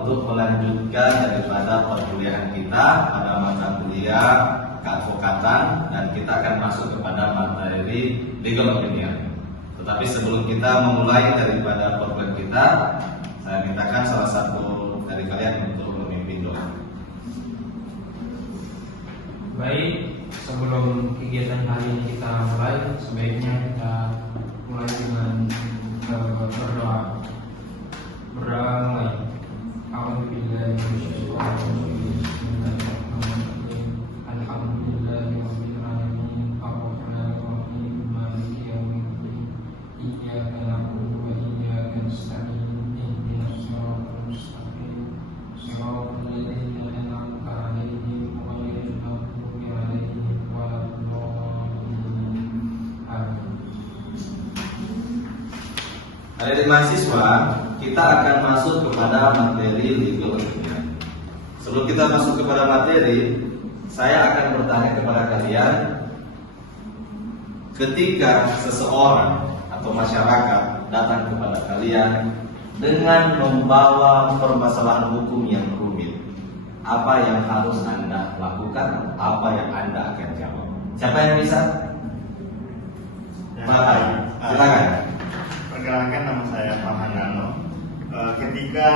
untuk melanjutkan daripada perkuliahan kita pada mata kuliah keadvokatan, dan kita akan masuk kepada materi legal opinion. Tetapi sebelum kita memulai daripada program kita, saya mintakan salah satu dari kalian untuk memimpin doa. Baik, sebelum kegiatan hari ini kita mulai, sebaiknya kita mulai dengan berdoa. Berdoa mulai. Alhamdulillah, Adik mahasiswa, kita akan masuk kepada materi legal opinion. Sebelum kita masuk kepada materi, saya akan bertanya kepada kalian, ketika seseorang atau masyarakat datang kepada kalian dengan membawa permasalahan hukum yang rumit, apa yang harus Anda lakukan? Apa yang Anda akan jawab? Siapa yang bisa? Silakan. Perkenalkan, nama saya Pak Hanano. Ketika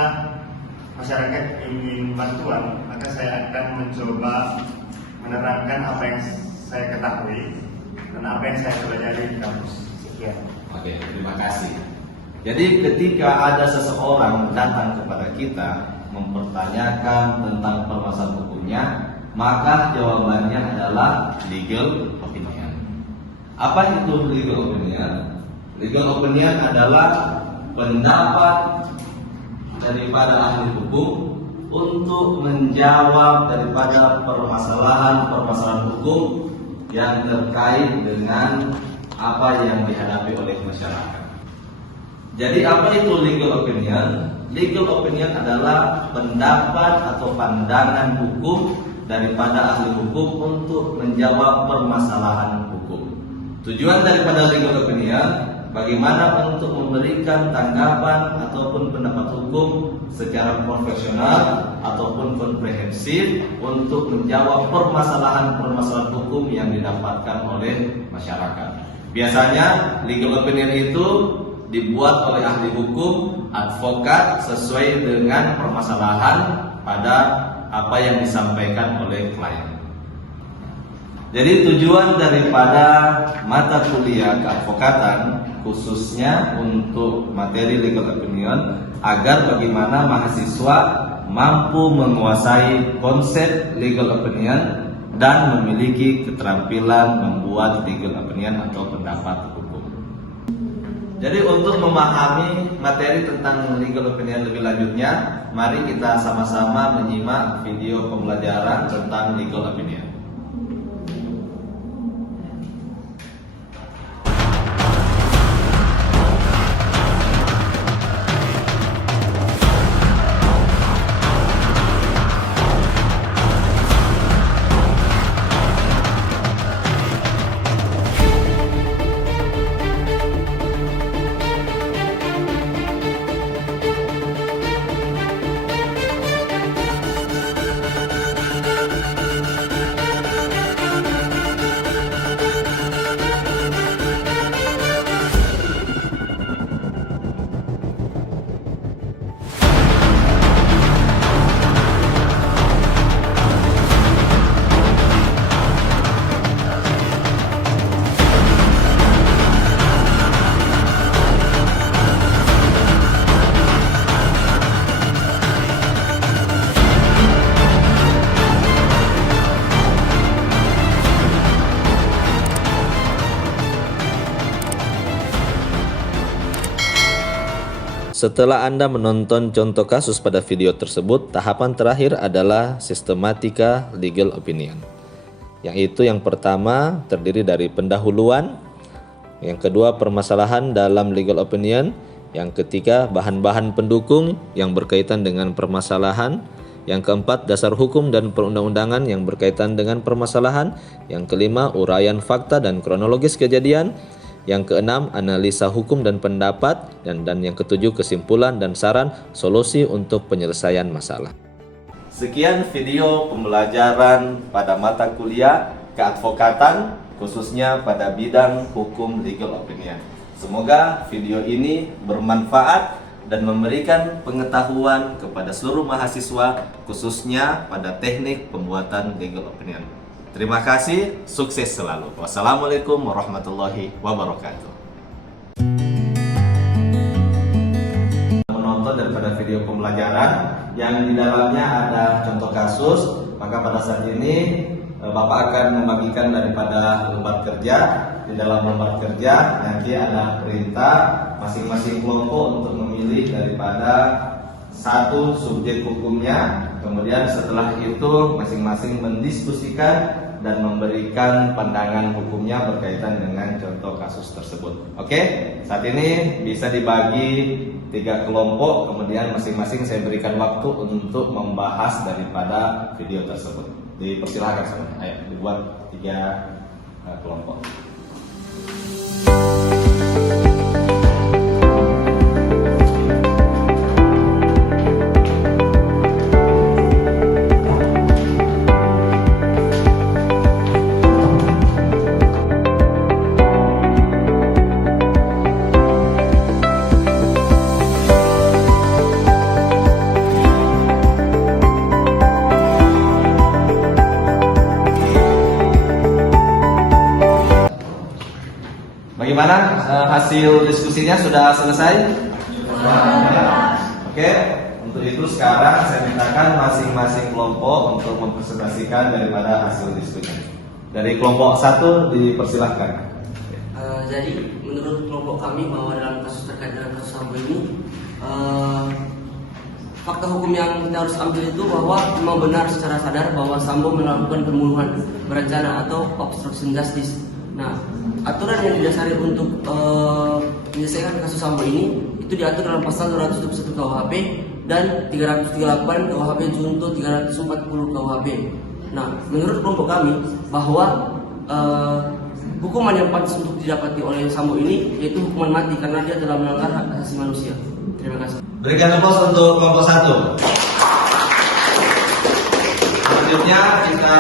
masyarakat ingin bantuan, maka saya akan mencoba menerangkan apa yang saya ketahui dan apa yang saya pelajari di kampus. Sekian. Oke, terima kasih. Jadi ketika ada seseorang datang kepada kita mempertanyakan tentang permasalahan hukumnya, maka jawabannya adalah legal opinion. Apa itu legal opinion? Legal opinion adalah pendapat daripada ahli hukum untuk menjawab daripada permasalahan hukum yang terkait dengan apa yang dihadapi oleh masyarakat. Jadi apa itu legal opinion? Legal opinion adalah pendapat atau pandangan hukum daripada ahli hukum untuk menjawab permasalahan hukum. Tujuan daripada legal opinion bagaimana untuk memberikan tanggapan ataupun pendapat hukum secara profesional ataupun komprehensif untuk menjawab permasalahan hukum yang didapatkan oleh masyarakat. Biasanya legal opinion itu dibuat oleh ahli hukum, advokat, sesuai dengan permasalahan pada apa yang disampaikan oleh klien. Jadi tujuan daripada mata kuliah keadvokatan khususnya untuk materi legal opinion agar bagaimana mahasiswa mampu menguasai konsep legal opinion dan memiliki keterampilan membuat legal opinion atau pendapat hukum. Jadi untuk memahami materi tentang legal opinion lebih lanjutnya, mari kita sama-sama menyimak video pembelajaran tentang legal opinion. Setelah Anda menonton contoh kasus pada video tersebut, tahapan terakhir adalah sistematika legal opinion. Yaitu yang pertama terdiri dari pendahuluan, yang kedua permasalahan dalam legal opinion, yang ketiga bahan-bahan pendukung yang berkaitan dengan permasalahan, yang keempat dasar hukum dan perundang-undangan yang berkaitan dengan permasalahan, yang kelima uraian fakta dan kronologis kejadian, Yang keenam, analisa hukum dan pendapat. Dan yang ketujuh, kesimpulan dan saran solusi untuk penyelesaian masalah. Sekian video pembelajaran pada mata kuliah keadvokatan, khususnya pada bidang hukum legal opinion. Semoga video ini bermanfaat dan memberikan pengetahuan kepada seluruh mahasiswa, khususnya pada teknik pembuatan legal opinion. Terima kasih, sukses selalu. Wassalamualaikum warahmatullahi wabarakatuh. Menonton daripada video pembelajaran yang di dalamnya ada contoh kasus, maka pada saat ini Bapak akan membagikan daripada lembar kerja. Di dalam lembar kerja nanti ada perintah masing-masing kelompok untuk memilih daripada satu subjek hukumnya. Kemudian setelah itu masing-masing mendiskusikan dan memberikan pandangan hukumnya berkaitan dengan contoh kasus tersebut. Oke, saat ini bisa dibagi 3 kelompok, kemudian masing-masing saya berikan waktu untuk membahas daripada video tersebut. Dipersilahkan semua, ayo dibuat 3 kelompok. Bagaimana hasil diskusinya, sudah selesai? Oke, untuk itu sekarang saya mintakan masing-masing kelompok untuk mempresentasikan daripada hasil diskusi. Dari kelompok 1 dipersilahkan. Jadi menurut kelompok kami bahwa dalam kasus terkait dengan kasus Sambo ini, fakta hukum yang kita harus ambil itu bahwa memang benar secara sadar bahwa Sambo melakukan pembunuhan berencana atau obstruction justice. Nah, aturan yang didasari untuk menyelesaikan kasus Sambo ini itu diatur dalam pasal 221 KUHP dan 338 KUHP junto 340 KUHP. Nah, menurut kelompok kami bahwa hukuman yang pantas untuk didapati oleh Sambo ini yaitu hukuman mati karena dia telah melanggar hak asasi manusia. Terima kasih. Berikan tepuk untuk kelompok 1. Selanjutnya kita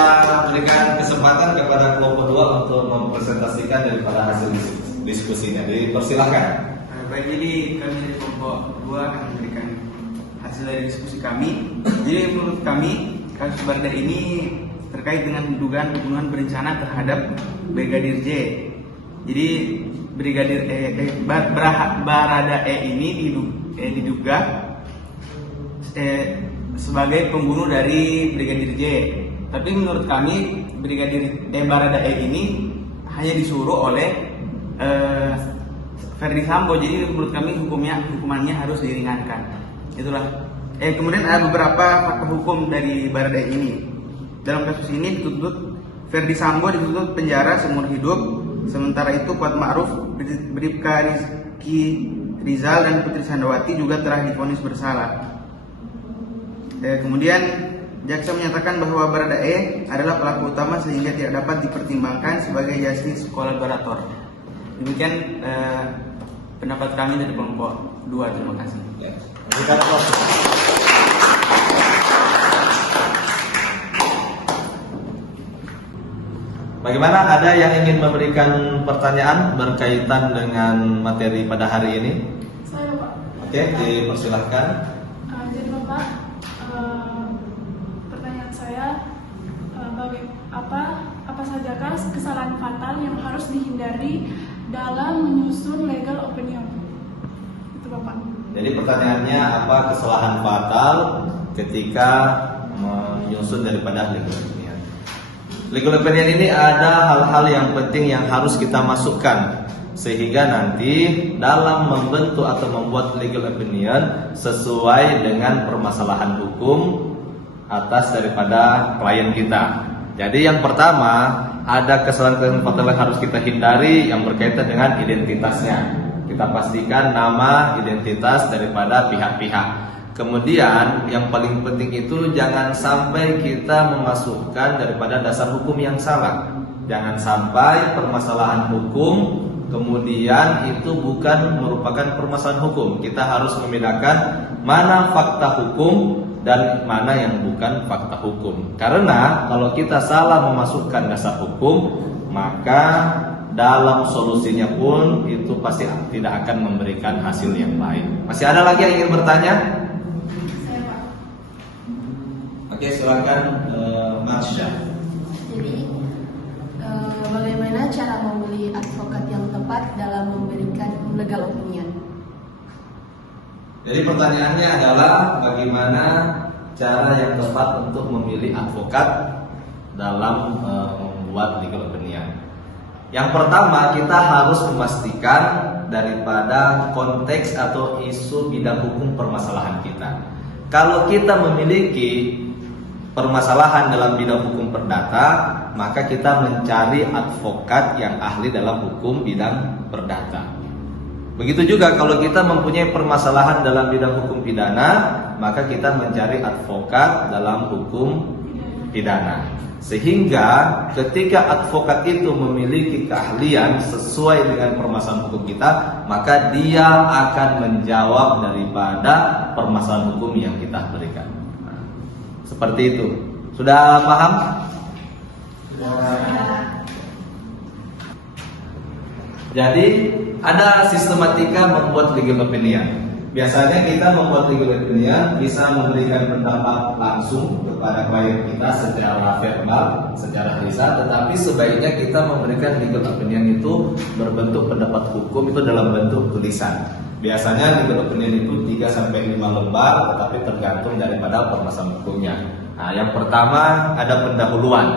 berikan kesempatan kepada kelompok 2 untuk mempresentasikan daripada hasil diskusinya. Dipersilahkan. Baik, jadi kami dari kelompok 2 akan memberikan hasil dari diskusi kami. Jadi menurut kami kasus Barada ini terkait dengan dugaan pembunuhan berencana terhadap Brigadir J. Jadi Brigadir Barada E ini diduga sebagai pembunuh dari Brigadir J. Tapi menurut kami Brigadir Barada E ini hanya disuruh oleh Ferdi Sambo. Jadi menurut kami hukumannya harus diringankan. Itulah. Kemudian ada beberapa fakta hukum dari Barada E ini. Dalam kasus ini dituntut Ferdi Sambo dituntut penjara seumur hidup. Sementara itu Kuat Ma'ruf, Bribka Rizky Rizal dan Putri Sandawati juga telah divonis bersalah. Kemudian jaksa menyatakan bahwa Barada E adalah pelaku utama sehingga tidak dapat dipertimbangkan sebagai justice kolaborator. Demikian pendapat kami dari kelompok 2. Terima kasih. Bagaimana, ada yang ingin memberikan pertanyaan berkaitan dengan materi pada hari ini? Saya, Pak. Oke, dipersilahkan. Jadi Bapak, pertanyaan saya, apa sajakah kesalahan fatal yang harus dihindari dalam menyusun legal opinion? Itu Bapak. Jadi pertanyaannya, apa kesalahan fatal ketika menyusun daripada legal opinion? Legal opinion ini ada hal-hal yang penting yang harus kita masukkan sehingga nanti dalam membentuk atau membuat legal opinion sesuai dengan permasalahan hukum atas daripada klien kita. Jadi yang pertama, ada kesalahan fatal yang harus kita hindari yang berkaitan dengan identitasnya. Kita pastikan nama, identitas daripada pihak-pihak. Kemudian yang paling penting itu jangan sampai kita memasukkan daripada dasar hukum yang salah. Jangan sampai permasalahan hukum kemudian itu bukan merupakan permasalahan hukum. Kita harus membedakan mana fakta hukum dan mana yang bukan fakta hukum. Karena kalau kita salah memasukkan dasar hukum, maka dalam solusinya pun itu pasti tidak akan memberikan hasil yang baik. Masih ada lagi yang ingin bertanya? Saya, Pak. Oke, silakan Marsha. Jadi bagaimana cara memilih advokat yang tepat dalam memberikan legal opinion? Jadi pertanyaannya adalah bagaimana cara yang tepat untuk memilih advokat dalam membuat legal opinion. Yang pertama, kita harus memastikan daripada konteks atau isu bidang hukum permasalahan kita. Kalau kita memiliki permasalahan dalam bidang hukum perdata, maka kita mencari advokat yang ahli dalam hukum bidang perdata. Begitu juga kalau kita mempunyai permasalahan dalam bidang hukum pidana, maka kita mencari advokat dalam hukum pidana. Sehingga ketika advokat itu memiliki keahlian sesuai dengan permasalahan hukum kita, maka dia akan menjawab daripada permasalahan hukum yang kita berikan. Nah, seperti itu. Sudah paham? Jadi ada sistematika membuat legal opinion. Biasanya kita membuat legal opinion bisa memberikan pendapat langsung kepada klien kita secara verbal, secara lisan, tetapi sebaiknya kita memberikan legal opinion itu berbentuk pendapat hukum itu dalam bentuk tulisan. Biasanya legal opinion itu 3-5 lembar, tetapi tergantung daripada permasalahan hukumnya. Nah, yang pertama ada pendahuluan.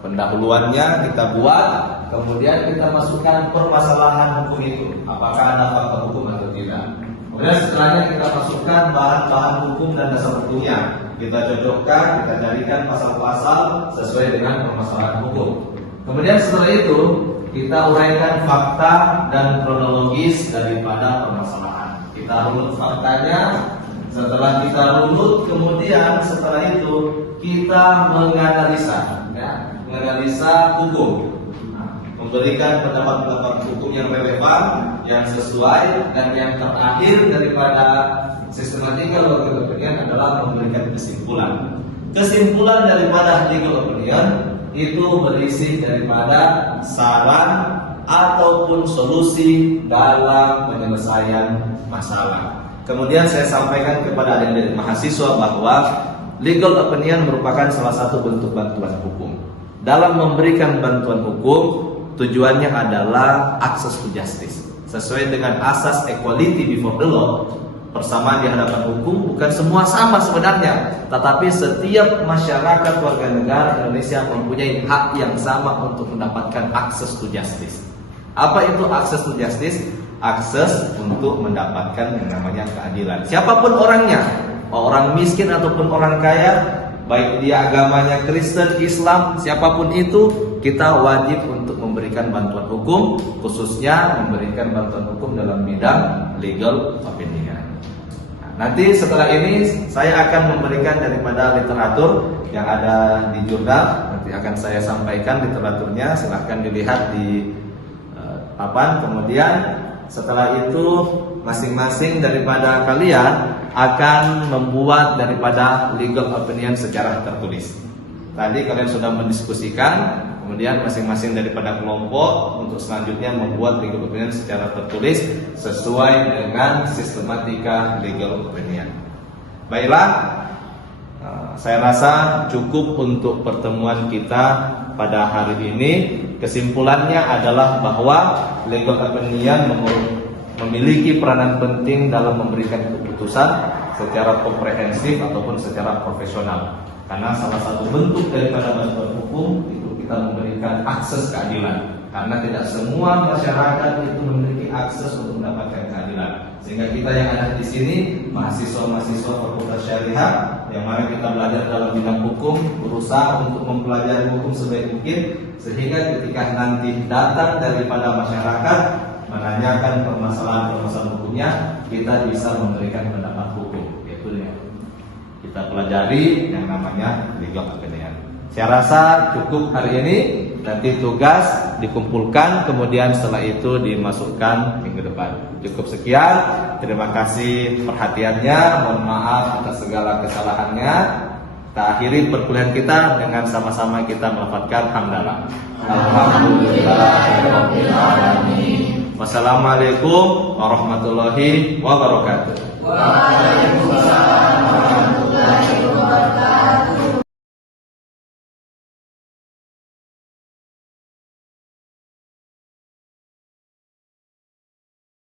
Pendahuluannya kita buat, kemudian kita masukkan permasalahan hukum itu, apakah ada fakta hukum atau tidak. Kemudian setelahnya kita masukkan bahan-bahan hukum dan dasar hukumnya. Kita cocokkan, kita carikan pasal-pasal sesuai dengan permasalahan hukum. Kemudian setelah itu kita uraikan fakta dan kronologis daripada permasalahan. Kita runut faktanya. Setelah kita runut, kemudian setelah itu kita menganalisa, menganalisa hukum, memberikan pendapat-pendapat hukum yang relevan, yang sesuai, dan yang terakhir daripada sistematika legal opinion adalah memberikan kesimpulan. Kesimpulan daripada legal opinion itu berisi daripada saran ataupun solusi dalam penyelesaian masalah. Kemudian saya sampaikan kepada adik-adik mahasiswa bahwa legal opinion merupakan salah satu bentuk bantuan hukum. Dalam memberikan bantuan hukum, tujuannya adalah access to justice. Sesuai dengan asas equality before the law, persamaan di hadapan hukum, bukan semua sama sebenarnya, tetapi setiap masyarakat warga negara Indonesia mempunyai hak yang sama untuk mendapatkan access to justice. Apa itu access to justice? Akses untuk mendapatkan yang namanya keadilan. Siapapun orangnya, orang miskin ataupun orang kaya, baik dia agamanya Kristen, Islam, siapapun itu, kita wajib untuk memberikan bantuan hukum, khususnya memberikan bantuan hukum dalam bidang legal opinion. Nanti setelah ini saya akan memberikan daripada literatur yang ada di jurnal. Nanti akan saya sampaikan literaturnya, silahkan dilihat di papan. Kemudian setelah itu masing-masing daripada kalian akan membuat daripada legal opinion secara tertulis. Tadi kalian sudah mendiskusikan, kemudian masing-masing daripada kelompok untuk selanjutnya membuat legal opinion secara tertulis sesuai dengan sistematika legal opinion. Baiklah, saya rasa cukup untuk pertemuan kita pada hari ini. Kesimpulannya adalah bahwa legal opinion memiliki peranan penting dalam memberikan keputusan secara komprehensif ataupun secara profesional. Karena salah satu bentuk daripada bantuan hukum itu kita memberikan akses keadilan. Karena tidak semua masyarakat itu memiliki akses untuk mendapatkan keadilan. Sehingga kita yang ada di sini, mahasiswa-mahasiswa Fakultas Syariah, yang mana kita belajar dalam bidang hukum, berusaha untuk mempelajari hukum sebaik mungkin, sehingga ketika nanti datang daripada masyarakat menanyakan permasalahan-permasalahan hukumnya, kita bisa memberikan pendapat hukum. Yaitu ya, kita pelajari yang namanya legal opinion. Saya rasa cukup hari ini. nanti tugas dikumpulkan, kemudian setelah itu dimasukkan minggu depan. Cukup sekian, terima kasih perhatiannya, mohon maaf atas segala kesalahannya. Kita akhiri perkuliahan kita dengan sama-sama kita melafadzkan hamdalah. Alhamdulillahirabbil alamin. Wassalamualaikum warahmatullahi wabarakatuh. Waalaikumsalam.